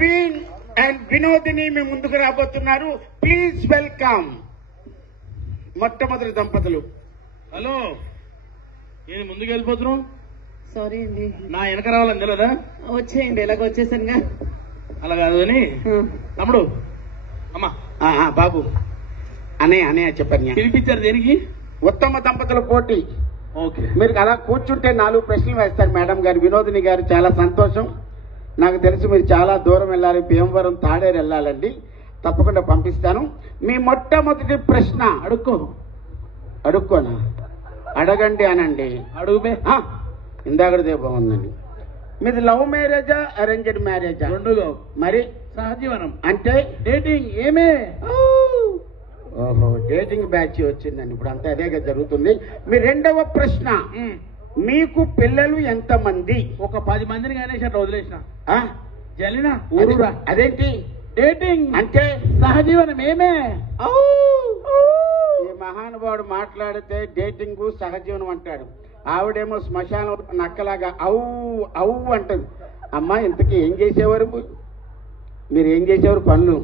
Naveen and Vinodini మీ ముందుకు రాబోతున్నారు. Please welcome మొట్టమొదటి దంపతులు. హలో, నేను ముందుకు వెళ్ళిపోతున్నాను. సారీ అండి, నా వెనక రావాలని తెలియదా? వచ్చేయండి, ఎలాగ వచ్చేసానుగా. అలా కాదు అని తమ్ముడు, అమ్మా బాబు అన్నయ్య చెప్పండి. పిలిపించారు దేనికి? ఉత్తమ దంపతుల పోటీ. ఓకే, మీరు అలా కూర్చుంటే 4 ప్రశ్నలు వేస్తారు మేడం గారు. వినోదిని గారు చాలా సంతోషం. నాకు తెలుసు మీరు చాలా దూరం వెళ్ళాలి, భీమవరం తాడేరు వెళ్ళాలండి. తప్పకుండా పంపిస్తాను. మీ మొట్టమొదటి ప్రశ్న అడుక్కోనా? అడగండి అనండి. అడుగుమే. ఇందాకదే బాగుందండి. మీది లవ్ మ్యారేజా అరేంజ్డ్ మ్యారేజా? రెండుగా. మరి సహజీవనం అంటే డేటింగ్. ఏమే? ఓహో, డేటింగ్ బ్యాచ్ వచ్చిందండి. ఇప్పుడు అంతా అదే జరుగుతుంది. మీ రెండవ ప్రశ్న, మీకు పిల్లలు ఎంతమంది? ఒక 10 మందిని కానీ అట్లా వదిలేసిన జలినా ఊరురా. అదేంటి డేటింగ్ అంటే? సహజీవనం. ఏమే? ఈ మహానుభావుడు మాట్లాడితే డేటింగ్ సహజీవనం అంటాడు. ఆవిడేమో శ్మశానం నక్కలాగా అవు అవు అంటది. అమ్మా, ఇంతకీ ఏం చేసేవారు మీరు? ఏం చేసేవారు పనులు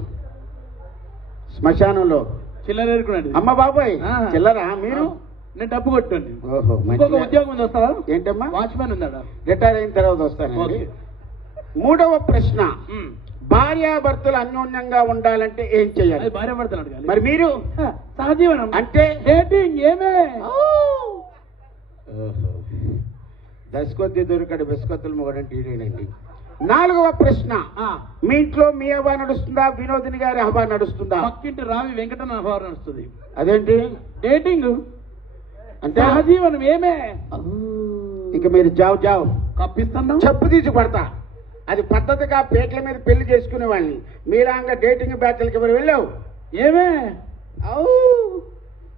శ్మశానంలో? చిల్లర ఎరుకున్నాడు. అమ్మ బాబాయ్, చిల్లరా మీరు? నేను డబ్బు కొట్టండి. ఓహో, ఇంకొక ఉద్యోగం ఉంది, వస్తావా? ఏంటమ్మా? వాచ్మెన్ ఉందా? రిటైర్ అయిన తర్వాత వస్తానండి. మూడవ ప్రశ్న, భార్యాభర్తలు అన్యోన్యంగా ఉండాలంటే ఏం చెయ్యాలి? భార్యాభర్తలు. మరి మీరు? సహజీవనం అంటే డేటింగ్. ఏమే? దశకొద్ది దొరికాడు బిస్కొత్తులు మొగడంటే ఈడేనండి. 4వ ప్రశ్న, మీ ఇంట్లో మీ హవా నడుస్తుందా, వినోదిని గారి హవా నడుస్తుందా? పక్కింటి రావి వెంకటన్న హవా నడుస్తుంది. అదేంటి డేటింగ్ అంటే? సహజీవనం. ఏమే? ఇక మీరు జావు కప్పిస్తున్నా, చెప్పు తీసి పడతా. అది పద్ధతిగా పేట్ల మీద పెళ్లి చేసుకునే వాళ్ళని. మీలాగా డేటింగ్ బ్యాచ్లకి ఎవరు వెళ్ళావు? ఏమే?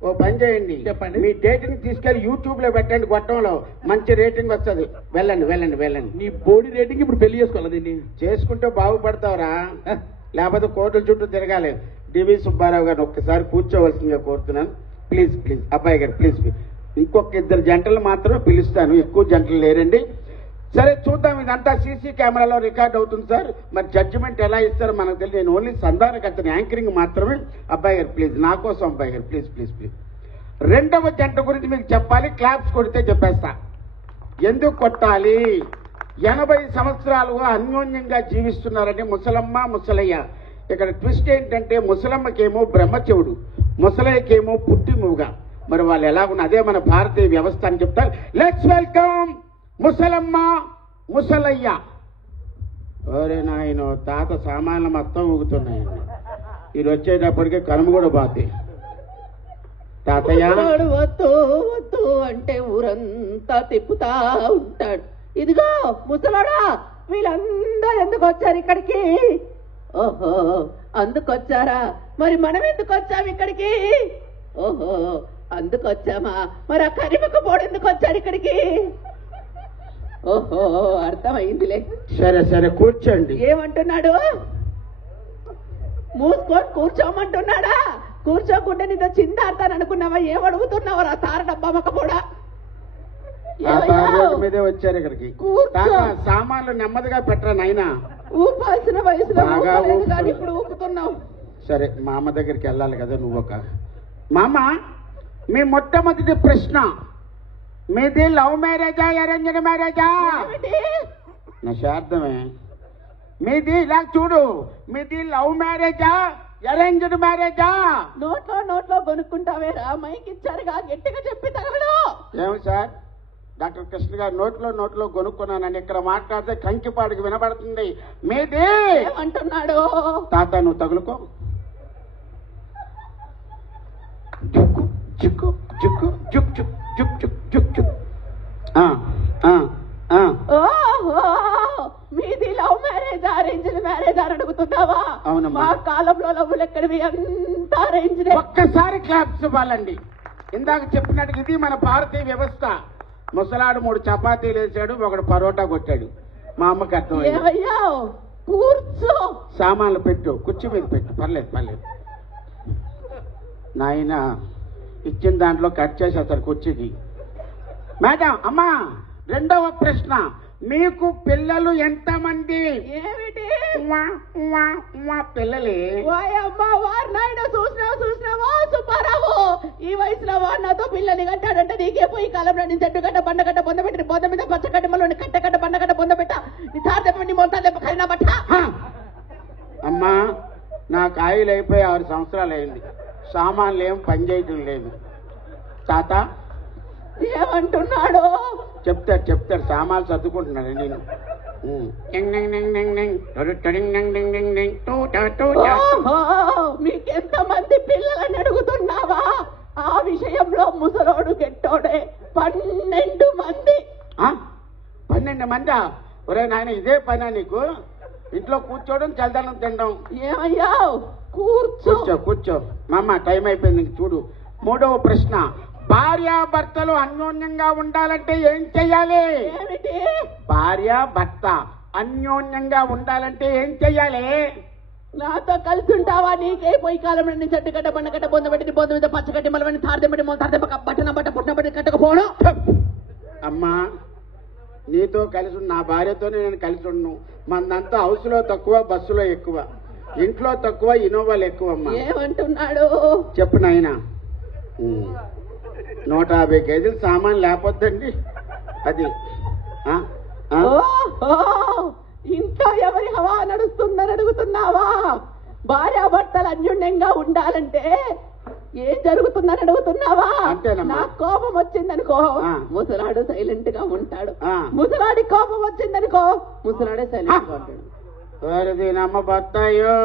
ఓ పని చేయండి, చెప్పండి. మీ డేటింగ్ తీసుకెళ్లి యూట్యూబ్ లో పెట్టండి. గొట్టంలో మంచి రేటింగ్ వస్తుంది. వెళ్ళండి. నీ బాడీ రేటింగ్ ఇప్పుడు పెళ్లి చేసుకోవాలి. దీన్ని చేసుకుంటే బాగుపడతావురా, లేకపోతే కోర్టుల చుట్టూ తిరగాలి. డివి సుబ్బారావు గారిని ఒక్కసారి కూర్చోవలసిందిగా కోరుతున్నాను. ప్లీజ్ అబ్బాయి గారు ప్లీజ్. ఇంకొక 2 జంటలు మాత్రమే పిలుస్తాను, ఎక్కువ జంటలు లేరండి. సరే చూద్దాం. ఇదంతా సీసీ కెమెరాలో రికార్డ్ అవుతుంది సార్. మరి జడ్జిమెంట్ ఎలా ఇస్తారో మనకు తెలియదు. నేను ఓన్లీ సంధానకర్తని, యాంకరింగ్ మాత్రమే. అబ్బాయి గారు ప్లీజ్, నా కోసం అబ్బాయి గారు ప్లీజ్. రెండవ జంట గురించి మీకు చెప్పాలి. క్లాప్స్ కొడితే చెప్పేస్తా. ఎందుకు కొట్టాలి? 80 సంవత్సరాలుగా అన్యోన్యంగా జీవిస్తున్నారండి ముసలమ్మ ముసలయ్య. ఇక్కడ ట్విస్ట్ ఏంటంటే ముసలమ్మకేమో బ్రహ్మచెవుడు, ముసలయ్యకేమో పుట్టి మూగా. మరి వాళ్ళు ఎలా ఉన్నా అదే మన భారతీయ వ్యవస్థ అని చెప్తారు. లెట్స్ వెల్కమ్ ముసలమ్మ ముసలయ్య. ఓరే నాయన, తాత సామాన్లు మొత్తం ఊగుతున్నాయండి. ఇది వచ్చేటప్పటికే కనుమ కూడా బాతే. తాతయ్య వద్దు అంటే ఊరంతా తిప్పుతా ఉంటాడు. ఇదిగో ముసలాడా, వీళ్ళందరూ ఎందుకు వచ్చారు ఇక్కడికి? ఓహో, అందుకొచ్చారా? మరి మనం ఎందుకు వచ్చాము ఇక్కడికి? ఓహో, అందుకొచ్చామా? మరి ఆ కరిమక పోడు ఎందుకు వచ్చాడు ఇక్కడికి? ఓహో, అర్థమైందిలే. సరే కూర్చోండి. ఏమంటున్నాడు? మూసుకొని కూర్చోమంటున్నాడా? కూర్చోకుండా నీతో చిందాడతాను అనుకున్నావా? ఏమడుగుతున్నావా రా తార డబ్బా మొక్క కూడా? మీదే వచ్చారు ఇక్కడికి. సామాన్లు నెమ్మదిగా పెట్టరా నాయన. ఊపాల్సిన వయసులో కానీ ఇప్పుడు ఊపుతున్నావు. సరే, మా అమ్మ దగ్గరికి వెళ్ళాలి కదా నువ్వు. మామ, మీ మొట్టమొదటి ప్రశ్న, మీది లవ్ మ్యారేజా అరేంజ్డ్ మ్యారేజా? నా శార్థమే. మీది ఇలా చూడు, మీది లవ్ మ్యారేజా అరేంజ్డ్ మ్యారేజా? నోట్లో కొనుక్కుంటావే రా, మైక్ ఇచ్చారుగా, గట్టిగా చెప్పి తగలడు. ఏమి సార్, డాక్టర్ కృష్ణ గారు నోట్లో కొనుక్కున్నానని ఇక్కడ మాట్లాడితే కంకిపాడికి వినబడుతుంది. మీది అంటున్నాడు. తాత నువ్వు తగులుకో. మీది లవ్ మ్యారేజ్ అరేంజ్డ్ మ్యారేజ్ అని అడుగుతున్నావా? అవునమ్మా. మా కాలంలో లవ్వులు ఎక్కడివి, అంత అరేంజ్డ్. ఒక్కసారి క్లాప్స్ ఇవ్వాలండి. ఇందాక చెప్పినట్టు ఇది మన భారతీయ వ్యవస్థ. ముసలాడు 3 చపాతీలు వేసాడు, 1 పరోటా కొట్టాడు. మా అమ్మకి అర్థమైంది. కూర్చో, సామాన్లు పెట్టు, కుర్చీ మీద పెట్టు. పర్లేదు నాయన, ఇచ్చిన దాంట్లో కట్ చేసేస్తారు కుర్చీకి. మేడం, అమ్మా, రెండవ ప్రశ్న, మీకు పిల్లలు ఎంతమంది? ఏమిటి వా, వా, వా పిల్లలే. వాయమ్మ వారు నాయన చూసినావా సుబ్బారావు, ఈ వయసులో వాడు నాతో పిల్లని కట్టాడంటే నీకే పోయి కాలంలో నీ చెట్టు గడ్డ బండగడ్డ పొందబెట్టి బొంద మీద పచ్చగడ్డమలో కట్టగడ్డ బండగడ్డ పొందబెట్ట నీ తాత నీ మొత్తం దెబ్బ కలినా బట్ట. అమ్మా నాకు ఆయిల్ అయిపోయి 6 సంవత్సరాలు అయింది, సామాన్లు ఏం పని చేయటం లేదు. తాత ఏమంటున్నాడు? చెప్తాడు సామాన్లు సర్దుకుంటున్నాను నేను. మీకెంత మంది పిల్లలని అడుగుతున్నావా? ఆ విషయంలో ముసలోడు గెట్టోడే 12 మంది. 12 మందా? ఒరే నాయన ఇదే పనా నీకు? ఇంట్లో కూర్చోవడం చల్దనం తినడం. ఏమయ్యా కూర్చో. మామ టైం అయిపోయింది చూడు. 3వ ప్రశ్న, భార్యాభర్తలు అన్యోన్యంగా ఉండాలంటే ఏం చెయ్యాలి? ఏమిటి? భార్యాభర్త అన్యోన్యంగా ఉండాలంటే ఏం చెయ్యాలి? నాతో కలిసి ఉంటావా? నీకే పోయి కాలంలో నీ చెట్టు గడ్డ బండగడ్డ పొందబెట్టి బొంద మీద పచ్చగడ్డి మలవని తారదెంబడి తారదెంబ బట్టన బట్ట పుట్టిన బట్టి కట్టకపోవడం. అమ్మా నీతో కలిసి నా భార్యతోనే నేను కలిసి ఉన్నాను. మందంతా హౌస్లో తక్కువ, బస్సులో ఎక్కువ, ఇంట్లో తక్కువ, ఇన్నోవాలు ఎక్కువ. అమ్మా ఏమంటున్నాడు? చెప్పు నాయన. 150 కేజీలు సామాన్ లేకపోద్దండి అది. ఇంట్లో ఎవరి హవా నడుస్తుందని అడుగుతున్నావా? భార్యాభర్తలు అన్యోన్యంగా ఉండాలంటే ఏం జరుగుతుందని అడుగుతున్నావా? నాకు కోపం వచ్చిందనుకో ముసలాడు సైలెంట్ గా ఉంటాడు, ముసలాడి కోపం వచ్చిందనుకో ముసలాడే సైలెంట్ గా ఉంటాడు. నమ్మ బత్తాయో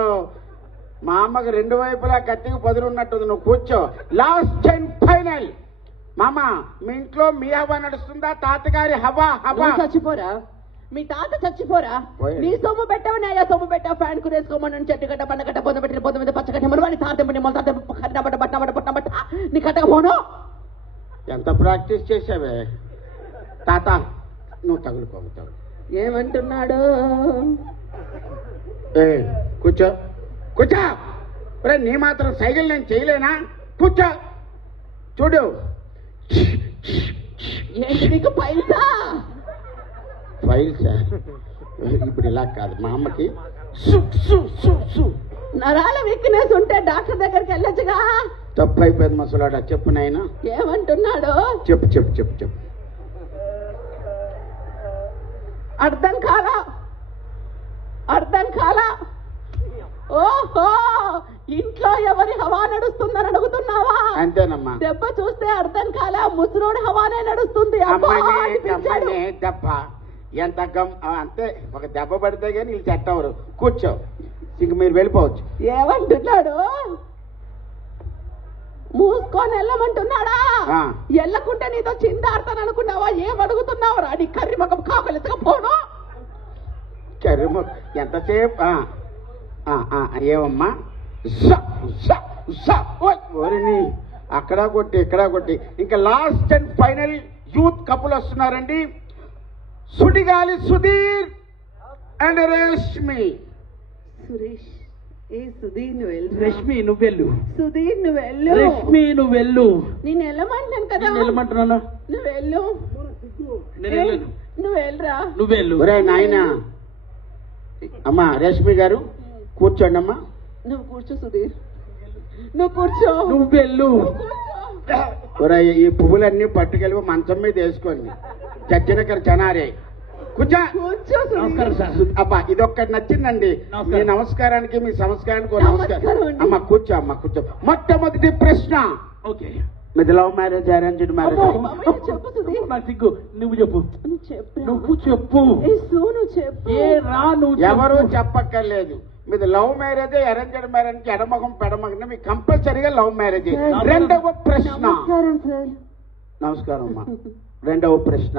మా అమ్మకి 2 వైపులా కత్తికి పదులున్నట్టుంది. నువ్వు కూర్చో. Last and final. మామ మీ ఇంట్లో మీ హవా నడుస్తుందా, తాతగారి హవా? చచ్చిపోరా? మీ తాత చచ్చిపోరా? నీ సొమ్ము పెట్టావు, నా సొమ్ము పెట్టావు. ఫ్యాన్ కురేసుకోమని చెట్టు గడ్డ బండగడ్డ పొంద పెట్టిన పొంద మీద పచ్చగడ్డ మరవాడి తాతెంబడి మొత్తం బట్ట నీ కట్టకపోను. ఎంత ప్రాక్టీస్ చేసావే తాత? నువ్వు తగులుకోవుతావు. ఏమంటున్నాడు? కూర్చో. నీ మాత్రం సైకిల్ నేను చేయలేనా? కూర్చో. చూడు ఏంటి నీకు పైసా? ఫైల్సా? ఇప్పుడు ఇలా కాదు, మా అమ్మకి నరాల వీక్నెస్ ఉంటే డాక్టర్ దగ్గరికి వెళ్ళొచ్చుగా. తప్పు అయిపోయింది మసలాడా. చెప్పు నాయన. ఏమంటున్నాడు? చెప్పు. అర్థం కాలా? ఓహో, ఇంట్లో ఎవరి హవా నడుస్తుందని అడుగుతున్నావా? అంతేనమ్మా. దెబ్బ చూస్తే అర్థం కాలా, ముసలోడి హవానే నడుస్తుంది. దెబ్బ ఎంత అంతే, ఒక దెబ్బ పడితే గానీ వీళ్ళు సెట్ అవ్వరు. కూర్చో, ఇంక మీరు వెళ్ళిపోవచ్చు. ఏమంటున్నాడు? మూసుకొని వెళ్ళమంటున్నాడా? వెళ్ళకుంటే నీతో చిందాడతాను అనుకున్నావా? ఏం అడుగుతున్నావు రా? నీ కర్రీ మొక్క కాకలితకపోను. కర్రీ మొక్క ఎంతసేపు? ఏమమ్మా? అక్కడ కొట్టి ఇక్కడ కొట్టి. ఇంకా last and final youth couple వస్తున్నారండి. సుడిగాలి సుధీర్ అండ్ రష్మి. సురేష్, ఏ సుధీర్ నువ్వు వెళ్ళు. రష్మి నువ్వెళ్ళు. సుధీర్ నువ్వు వెళ్ళు. రష్మి నువ్వెళ్ళు. నేను వెళ్ళమంటాను కదా. వెళ్ళమంటున్నా. నువ్వు వెళ్ళు. నువ్వు వెళ్ళరా. నువ్వెళ్ళు. ఒరే నాయన. అమ్మా రష్మి గారు కూర్చోండి అమ్మా. నువ్వు కూర్చో సుధీర్, నువ్వు కూర్చో. నువ్వెళ్ళు. ఈ పువ్వులన్నీ పట్టుకెళ్ళి మంచం మీద వేసుకోండి. చచ్చినకర జనారే. కూర్చో. నమస్కారం సార్. అబ్బా ఇదొక్కటి నచ్చిందండి. మీ నమస్కారానికి మీ సంస్కారానికి నమస్కారం. అమ్మ కూర్చో. మొట్టమొదటి ప్రశ్న. ఓకే. మీది లవ్ మ్యారేజ్, అరేంజ్డ్ మ్యారేజ్? సిగ్గు. నువ్వు చెప్పు. నువ్వు చెప్పు. ఎవరు చెప్పక్కర్లేదు. మీది లవ్ మ్యారేజ్, అరేంజ్డ్ మ్యారేజ్, ఎడమగం పెడమగం, మీకు కంపల్సరీగా లవ్ మ్యారేజ్. రెండవ ప్రశ్న. నమస్కారం అమ్మా. రెండవ ప్రశ్న,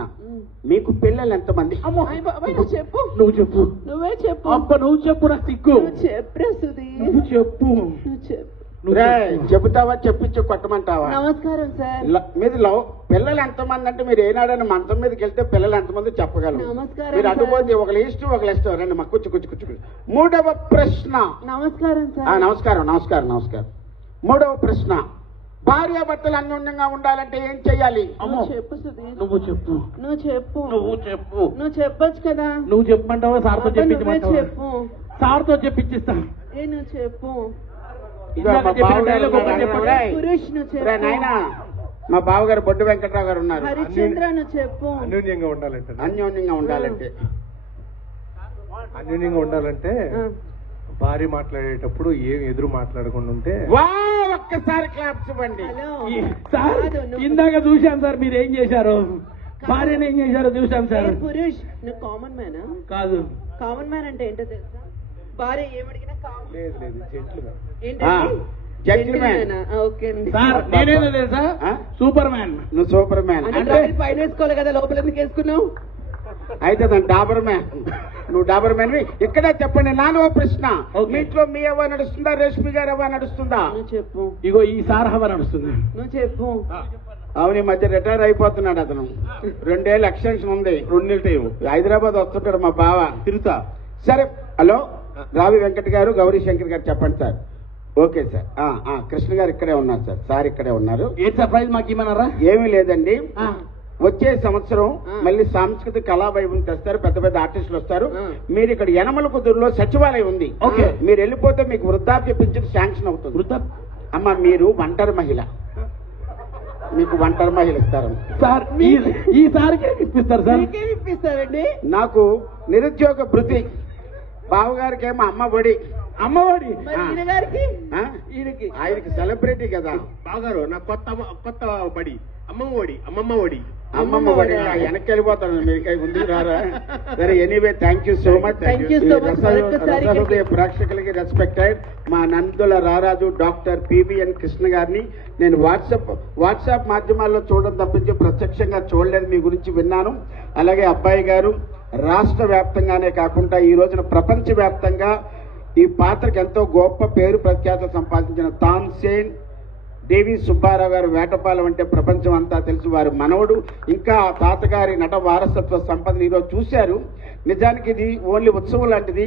మీకు పిల్లలు ఎంతమంది? చెప్పు. నువ్వు చెప్పు. నువ్వే చెప్పు. అబ్బ నువ్వు చెప్పు. నా సిగ్గు. చెప్పు. చెబుతావా చెప్పించి కొట్టమంటావా? నమస్కారం సార్. మీది లవ్ పిల్లలు ఎంతమంది అంటే మీరు ఏనాడని మంచం మీదకి వెళ్తే పిల్లలు ఎంతమంది చెప్పగలరు. మీరు అడ్డుపోతే ఒక లిస్ట్ రండి మా కూర్చు. మూడవ ప్రశ్న. నమస్కారం సార్. నమస్కారం. మూడవ ప్రశ్న, భార్యాభర్తలు అన్యోన్యంగా ఉండాలంటే ఏం చెయ్యాలి? నువ్వు చెప్పు సుధీర్. నువ్వు చెప్పు. నువ్వు చెప్పు. నువ్వు చెప్పు. నువ్వు చెప్పొచ్చు కదా. నువ్వు చెప్పమంటావా సార్తో అబ్బా, నువ్వే చెప్పించమంటావా? చెప్పు. సార్తో చెప్పించిస్తా. నువ్వు చెప్పు. ఇదిగో మా బావగారు ఉన్నారు. ఒరేయ్, పురుష్ నువ్వు ఒరేయ్ చెప్పు. నాయనా, మా బావగారు బొడ్డు వెంకట్రావు గారు ఉన్నారు. హరిశ్చంద్ర నువ్వు చెప్పు. అన్యోన్యంగా ఉండాలంటే అన్యోన్యంగా ఉండాలంటే అన్యోన్యంగా ఉండాలంటే భార్య మాట్లాడేటప్పుడు ఏం ఎదురు మాట్లాడకుండా ఉంటే ఒక్కసారి క్లాప్స్ ఇవ్వండి. హలో సార్ కాదు, నువ్వు- ఇందాక చూశాం సార్ మీరు ఏం చేశారు, భార్యను ఏం చేశారో చూశాం సార్. పురుష్ నువ్వు కామన్ మ్యానా? కాదు, కామన్ మ్యాన్ అంటే ఏంటో తెలుసా? భార్య ఏమడిగినా కామన్. లేదు లేదు జెంట్లుగా ఏంటండి? జెంటిల్మెన్. Gentleman ఆ? ఓకే అండి. సార్ నేనేదో తెలుసా, ఆ? Super man. నువ్వు సూపర్ మ్యాన్ అంటే అంటే పైన వేసుకోవాలి కదా, లోపల ఎందుకు వేసుకున్నావు? అయితే దాని డాబర్ మ్యాన్. నువ్వు డాబర్ మ్యాన్. ఇక్కడే చెప్పండి, నాలో ప్రశ్న. ఓకే. మీ ఇంట్లో మీ అవ్వ నడుస్తుందా, రేష్మి గారు అవ్వ నడుస్తుందా? నువ్వు చెప్పు. ఇగో ఈ సార్ హవా నడుస్తుంది. నువ్వు చెప్పు. అవును, ఈ మధ్య రిటైర్ అయిపోతున్నాడు అతను. 2 ఏళ్ళు ఎక్స్టెన్షన్ ఉంది. 2 నెలల టైం. హైదరాబాద్ వస్తుంటాడు మా బావ. తిరుగుతా. సరే, హలో రావి వెంకట్ గారు, గౌరీ శంకర్ గారు చెప్పండి సార్. Okay sir. కృష్ణ గారు ఇక్కడే ఉన్నారు సార్. సార్ ఇక్కడే ఉన్నారు. ఏ సర్ప్రైజ్ మాకు ఇమ్మన్నారా? ఏమీ లేదండి, ఆ. వచ్చే సంవత్సరం ఆ. మళ్ళీ సాంస్కృతిక కళావైభవం తెస్తారు, పెద్ద పెద్ద ఆర్టిస్టులు వస్తారు. ఆ. మీరు ఇక్కడ యనమల కుదురులో సచివాలయం ఉంది. ఓకే. మీరు వెళ్ళిపోతే మీకు వృద్ధాప్య పింఛన్ శాంక్షన్ అవుతుంది. వృత్త అమ్మ, మీరు ఒంటరి మహిళ, మీకు ఒంటరి మహిళ ఇస్తారు. సార్ ఈ సార్కి ఇప్పిస్తారు సార్. మీకేమి ఇప్పిస్తారండి? నాకు నిరుద్యోగ భృతి, బావగారికి ఏమో అమ్మ ఒడి. అమ్మఒడి. మరి ఆ. ఈయన గారికి? ఆ? ఈయనకి ఆయనకి సెలబ్రిటీ కదా. బాగారు నా కొత్త బడి అమ్మమ్మ ఒడి అమ్మమ్మ ఒడి. వెనక్కి వెళ్ళిపోతాను, మీరు ముందుకు రారా? సరే, anyway thank you so much. Thank you so much. మరొకసారి రసహృదయ ప్రేక్షకులకి రెస్పెక్టెడ్ మా నందుల రారాజు డాక్టర్ పిబిఎన్ కృష్ణ గారిని నేను వాట్సాప్ మాధ్యమాల్లో చూడడం తప్పించి ప్రత్యక్షంగా చూడలేదు. మీ గురించి విన్నాను. అలాగే అబ్బాయి గారు రాష్ట్ర వ్యాప్తంగానే కాకుండా ఈ రోజున ప్రపంచ వ్యాప్తంగా ఈ పాత్రకి ఎంతో గొప్ప పేరు ప్రఖ్యాతులు సంపాదించిన తాన్సేన్ దేవి సుబ్బారావు గారు వేటపాలెం అంటే ప్రపంచం అంతా తెలుసు. వారి మనవడు ఇంకా ఆ తాతగారి నట వారసత్వ సంపదను ఈరోజు చూశారు. నిజానికి ఇది ఓన్లీ ఉత్సవం లాంటిది,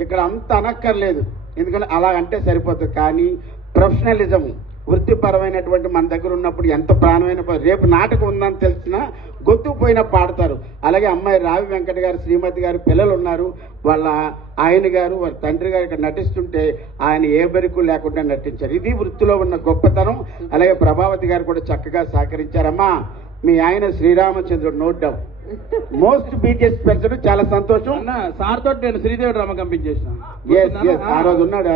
ఇక్కడ అంత అనక్కర్లేదు, ఎందుకంటే అలా అంటే సరిపోతుంది. కానీ ప్రొఫెషనలిజం, వృత్తిపరమైనటువంటి మన దగ్గర ఉన్నప్పుడు ఎంత ప్రాణమైన రేపు నాటకం ఉందని తెలిసినా గొంతుకుపోయినా పాడతారు. అలాగే అమ్మాయి రావి వెంకట గారు, శ్రీమతి గారు పిల్లలు ఉన్నారు. వాళ్ళ ఆయన గారు, వాళ్ళ తండ్రి గారు ఇక్కడ నటిస్తుంటే ఆయన ఏ బెరుకు లేకుండా నటించారు. ఇది వృత్తిలో ఉన్న గొప్పతనం. అలాగే ప్రభావతి గారు కూడా చక్కగా సహకరించారమ్మా. మీ ఆయన శ్రీరామచంద్రుడు, నో డౌట్ మోస్ట్ బీజియస్ట్ పర్సన్. చాలా సంతోషం. అన్న సార్ తోటి నేను శ్రీదేవి డ్రామా కంపించేసిన. ఆ రోజు ఉన్నాడు.